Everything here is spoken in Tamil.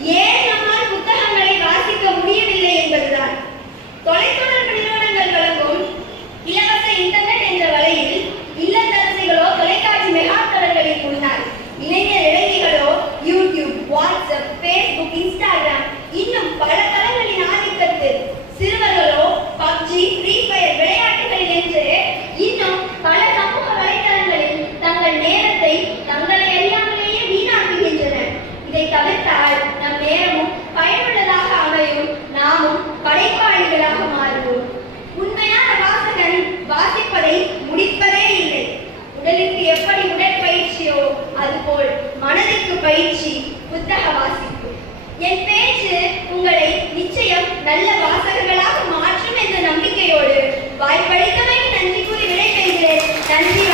ஏன் நம்மால் புத்தகங்களை வாசிக்க முடியவில்லை என்பதுதான்? தொலைத்தொடர்பு வாசிப்பதை முடிப்பதே இல்லை. உடலுக்கு எப்படி உடற்பயிற்சியோ அதுபோல் மனதிற்கு பயிற்சி புத்தக வாசிப்பு. என் பேச்சு உங்களை நிச்சயம் நல்ல வாசகர்களாக மாற்றும் என்ற நம்பிக்கையோடு வாய்ப்பளித்தமைக்கு நன்றி கூறி விடைபெறுகிறேன். நன்றி